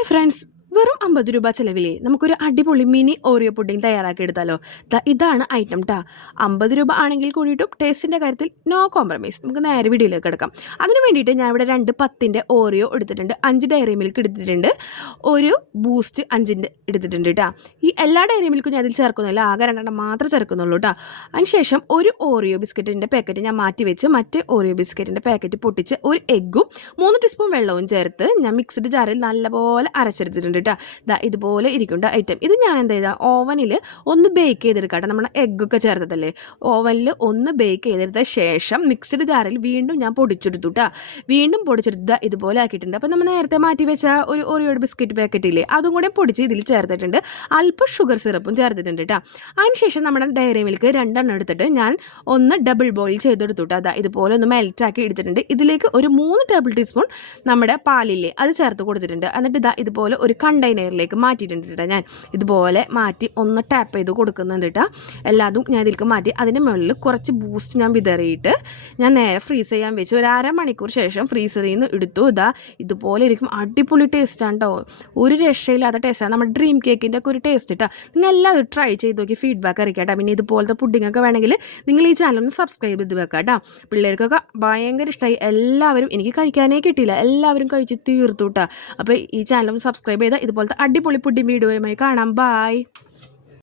Hi friends, വെറും 50 രൂപ ചിലവിലേ നമുക്കൊരു അടിപൊളി മിനി ഓറിയോ പുഡിംഗ് തയ്യാറാക്കി എടുത്താലോ. ഇതാണ് ഐറ്റം ട്ടാ. 50 രൂപ ആണെങ്കിൽ കൂടിയിട്ടും ടേസ്റ്റിൻ്റെ കാര്യത്തിൽ നോ കോംപ്രമൈസ്. നമുക്ക് നേരെ വീഡിയോയിലേക്ക് കിടക്കാം. അതിന് വേണ്ടിയിട്ട് ഞാൻ ഇവിടെ 2 10-ൻ്റെ ഓറിയോ എടുത്തിട്ടുണ്ട്, 5 ഡയറി മിൽക്ക് എടുത്തിട്ടുണ്ട്, ഒരു ബൂസ്റ്റ് 5-ൻ്റെ എടുത്തിട്ടുണ്ട് കേട്ടോ. ഈ എല്ലാ ഡയറി മിൽക്കും ഞാൻ അതിൽ ചേർക്കുന്നില്ല, ആകെ 2 മാത്രമേ ചേർക്കുന്നുള്ളൂ കേട്ടോ. അതിനുശേഷം ഒരു ഓറിയോ ബിസ്ക്കറ്റിൻ്റെ പാക്കറ്റ് ഞാൻ മാറ്റി വെച്ച് മറ്റേ ഓറിയോ ബിസ്ക്കറ്റിൻ്റെ പാക്കറ്റ് പൊട്ടിച്ച് ഒരു എഗ്ഗും 3 ടീസ്പൂൺ വെള്ളവും ചേർത്ത് ഞാൻ മിക്സ്ഡ് ജാറിൽ നല്ലപോലെ അരച്ചെടുത്തിട്ടുണ്ട് കേട്ടോ. ഇതുപോലെ ഇരിക്കേണ്ട ഐറ്റം. ഇത് ഞാൻ എന്താ ചെയ്താൽ ഓവനിൽ ഒന്ന് ബേക്ക് ചെയ്തെടുക്കാം. നമ്മൾ എഗ്ഗൊക്കെ ചേർത്തതല്ലേ, ഓവനിൽ ഒന്ന് ബേക്ക് ചെയ്തെടുത്ത ശേഷം മിക്സ്ഡ് ജാറിൽ വീണ്ടും ഞാൻ പൊടിച്ചെടുത്തു കേട്ടോ. വീണ്ടും പൊടിച്ചെടുത്ത് ഇതുപോലെ ആക്കിയിട്ടുണ്ട്. അപ്പോൾ നമ്മൾ നേരത്തെ മാറ്റി വെച്ച ഒരു ഓറിയോ ബിസ്ക്കറ്റ് പാക്കറ്റില്ലേ, അതും കൂടെ പൊടിച്ച് ഇതിൽ ചേർത്തിട്ടുണ്ട്. അല്പം ഷുഗർ സിറപ്പും ചേർത്തിട്ടുണ്ട് കേട്ടോ. അതിനുശേഷം നമ്മുടെ ഡയറി മിൽക്ക് 2 എടുത്തിട്ട് ഞാൻ ഒന്ന് ഡബിൾ ബോയിൽ ചെയ്തെടുത്തു കേട്ടോ. ഇതുപോലെ ഒന്ന് മെൽറ്റാക്കി എടുത്തിട്ടുണ്ട്. ഇതിലേക്ക് ഒരു 3 ടേബിൾ ടീസ്പൂൺ നമ്മുടെ പാലില്ലേ അത് ചേർത്ത് കൊടുത്തിട്ടുണ്ട്. എന്നിട്ട് ഇതുപോലെ ഒരു കണ്ടെയ്നറിലേക്ക് മാറ്റിയിട്ടുണ്ട് കേട്ടോ. ഞാൻ ഇതുപോലെ മാറ്റി ഒന്ന് ടാപ്പ് ചെയ്ത് കൊടുക്കുന്നുണ്ട് കേട്ടോ. എല്ലാതും ഞാൻ ഇതിലേക്ക് മാറ്റി അതിൻ്റെ മുകളിൽ കുറച്ച് ബൂസ്റ്റ് ഞാൻ വിതറിയിട്ട് ഞാൻ നേരെ ഫ്രീസ് ചെയ്യാൻ വെച്ച് ഒരു അരമണിക്കൂർ ശേഷം ഫ്രീസറിൽ നിന്ന് എടുത്തു. ഇതുപോലെ ഇരിക്കും. അടിപൊളി ടേസ്റ്റാണ് കേട്ടോ, ഒരു രക്ഷയില്ലാത്ത ടേസ്റ്റാണ്. നമ്മുടെ ഡ്രീം കേക്കിൻ്റെ ഒക്കെ ഒരു ടേസ്റ്റ് കേട്ടോ. നിങ്ങൾ എല്ലാവരും ട്രൈ ചെയ്ത് നോക്കി ഫീഡ്ബാക്ക് അറിയിക്കാം കേട്ടോ. പിന്നെ ഇതുപോലത്തെ പുഡിങ്ങൊക്കെ വേണമെങ്കിൽ നിങ്ങൾ ഈ ചാനൽ ഒന്ന് സബ്സ്ക്രൈബ് ചെയ്ത് വെക്കാം കേട്ടോ. പിള്ളേർക്കൊക്കെ ഭയങ്കര ഇഷ്ടമായി. എല്ലാവരും, എനിക്ക് കഴിക്കാനേ കിട്ടിയില്ല, എല്ലാവരും കഴിച്ച് തീർത്തു കേട്ടോ. അപ്പോൾ ഈ ചാനൽ സബ്സ്ക്രൈബ് ചെയ്താൽ ഇതുപോലത്തെ അടിപൊളി പുഡിംഗ് വീഡിയോയുമായി കാണാം. ബൈ.